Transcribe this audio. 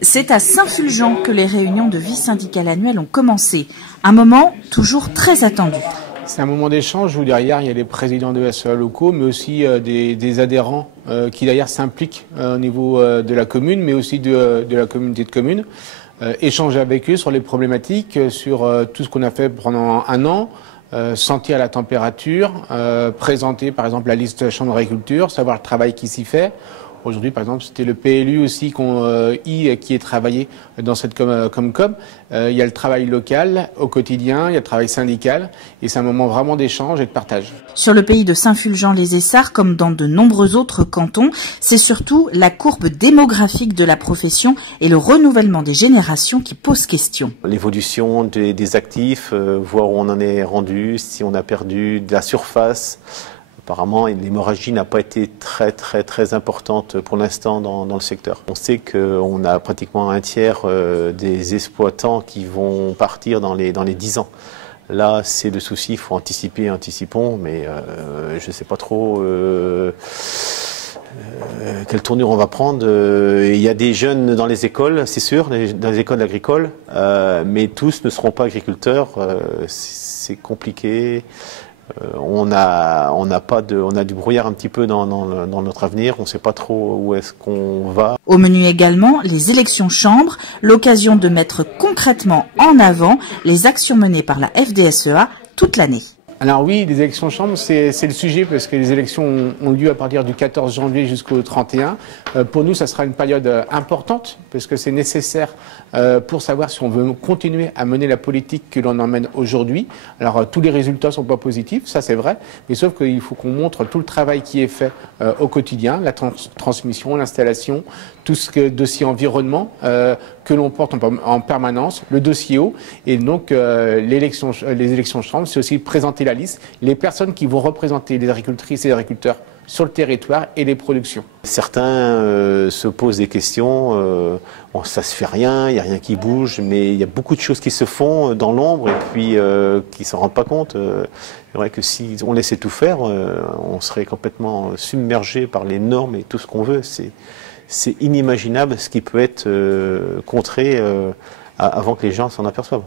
C'est à Saint-Fulgent que les réunions de vie syndicale annuelles ont commencé. Un moment toujours très attendu. C'est un moment d'échange où derrière il y a les présidents de SEA locaux, mais aussi des adhérents qui derrière s'impliquent au niveau de la commune, mais aussi de la communauté de communes. Échanger avec eux sur les problématiques, sur tout ce qu'on a fait pendant un an, sentir la température, présenter par exemple la liste de la Chambre d'agriculture, savoir le travail qui s'y fait. Aujourd'hui, par exemple, c'était le PLU aussi qui est travaillé dans cette Comcom. Il y a le travail local au quotidien, il y a le travail syndical, et c'est un moment vraiment d'échange et de partage. Sur le pays de Saint-Fulgent-les-Essarts, comme dans de nombreux autres cantons, c'est surtout la courbe démographique de la profession et le renouvellement des générations qui posent question. L'évolution des actifs, voir où on en est rendu, si on a perdu de la surface. Apparemment, l'hémorragie n'a pas été très importante pour l'instant dans le secteur. On sait qu'on a pratiquement un tiers des exploitants qui vont partir dans les 10 ans. Là, c'est le souci, il faut anticiper, anticipons, mais je ne sais pas trop quelle tournure on va prendre. Il y a des jeunes dans les écoles, c'est sûr, dans les écoles agricoles, mais tous ne seront pas agriculteurs. C'est compliqué. On a du brouillard un petit peu dans notre avenir, on ne sait pas trop où est-ce qu'on va. Au menu également, les élections chambres, l'occasion de mettre concrètement en avant les actions menées par la FDSEA toute l'année. Alors oui, les élections chambres, c'est le sujet parce que les élections ont lieu à partir du 14 janvier jusqu'au 31. Pour nous, ça sera une période importante parce que c'est nécessaire pour savoir si on veut continuer à mener la politique que l'on emmène aujourd'hui. Alors tous les résultats sont pas positifs, ça c'est vrai, mais sauf qu'il faut qu'on montre tout le travail qui est fait au quotidien, la transmission, l'installation, tout ce que dossier environnement que l'on porte en permanence, le dossier eau, et donc les élections chambres, c'est aussi présenter la liste, les personnes qui vont représenter les agricultrices et les agriculteurs sur le territoire et les productions. Certains se posent des questions, ça se fait rien, il n'y a rien qui bouge, mais il y a beaucoup de choses qui se font dans l'ombre et puis qui ne s'en rendent pas compte. C'est vrai que si on laissait tout faire, on serait complètement submergé par les normes et tout ce qu'on veut. C'est inimaginable ce qui peut être contré avant que les gens s'en aperçoivent.